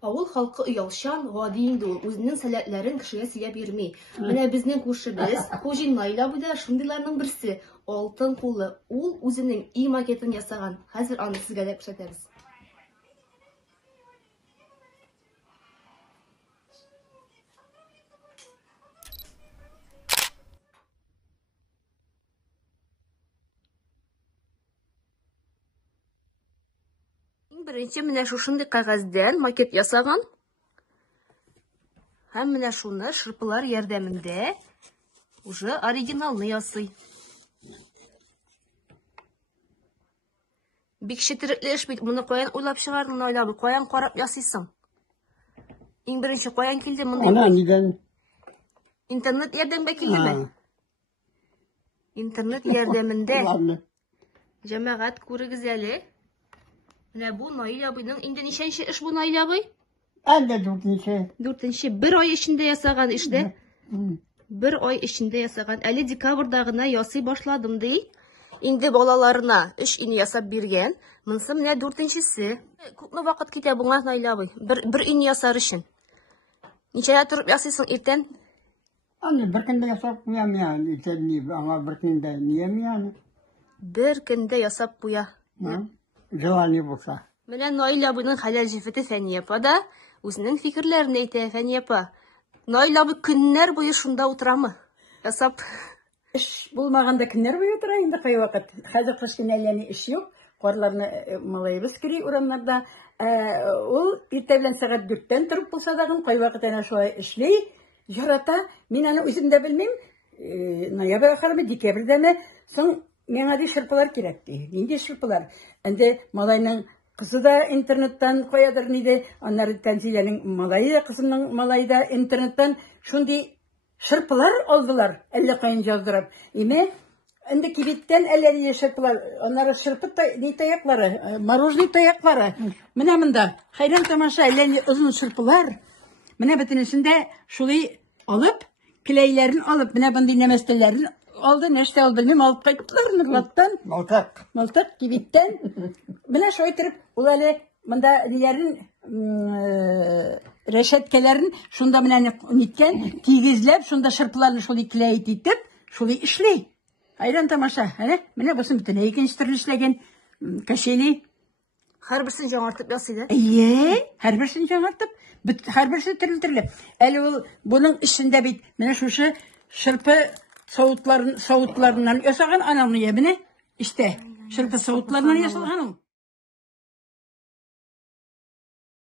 Авыл халкы оялчан, гади инде ул. Үзенең сәләтләрен кешегә сөйләп йөрми. Менә безнең күршебез, Хуҗин Наил абый да шундыйларның берсе. Алтын кулы. Ул үзенең ий макетын ясаган. Хәзер аны сезгә дә күрсәтәбез. Беренче менә шушындый кәгазьдән макет ясаган. Һәм менә шуны шырпылар ярдәмендә уже оригиналны ясый. Бик четерекле эш бит. Моны каян уйлап чыгардың, Наил абый? Каян карап ясыйсың? Иң беренче каян килде монда? Ана нидән? Интернет ярдәмгә килдеме? Интернет ярдәмендә. Җәмәгать, күрегез әле. Менә бу Наил абыйның инде ничәнче эш бу, Наил абый? Әллә дүртенче. Дүртенче. Бер ай эчендә ясаган эштә. Бер ай эчендә ясаган. Әле декабрьдә гына ясый башладым ди. Инде балаларына 3 ин ясап биргән. Монсы менә дүртенчесе. Күпме вакыт китә буңа, Наил абый? Бер ин ясар өчен. Ничәгә торып ясыйсың иртән? Аны бер көндә ясап куям яны. Итәлми, аңа бер көндә ниям яны. Бер көндә ясап куя. Җаваны булса. Менә Наил абыйның хәләл җифете Фәния апа да үзенең фикерләрен әйтә. Фәния апа, Наил абый көннәр буе шунда утырамы? Ясап. Эш булмаганда көннәр буе утыра инде кай вакыт. Хәзер кыш көне әллә ни эш юк. Карларны малаебыз кири урамнарда. Ул иртә белән сәгать 4-тән торып булса да кай вакыт әнә шулай эшли. Ярата. Мин аны үзем дә белмим. Ноябрь ахыры, декабрьдәме соң миңа ди шырпылар кирәк ди. Нинди шырпылар? Инде малайның кызы да интернеттан каядыр ниде. Аннары Тәнзиләнең малае, кызымның малае да интернеттан шундый шырпылар алдылар. Әллә кайын яздырып. Име инде кибеттән әллә ни шырпылар. Аннары шырпы ни таяклары, мороженый таяклары. Менә монда. Хайран тамаша әллә ни озын шырпылар. Менә бөтенесендә шулай алып, киләйләрен алып, менә бундай нәмәстәләрен алды, нәрсә ул белмим, алып кайттылар Норлаттан. Малтак кибеттән. Менә шулай торып, ул әле монда диләрен рәшәткәләрен шунда менә ниткән, тигезләп, шунда шырпыларны шулай киләйт итеп, шулай эшли. Айран тамаша, менә бусын бөтенләй икенче төрле эшләгән кәшели. Һәрберсен яңартып ясый да. Һәрберсен яңартып, һәрберсе төрле. Әле ул буның эшендә бит менә шушы шырпы савытларынан ясаган ананы менә иште. Шырпы савытларынан ясалган ул.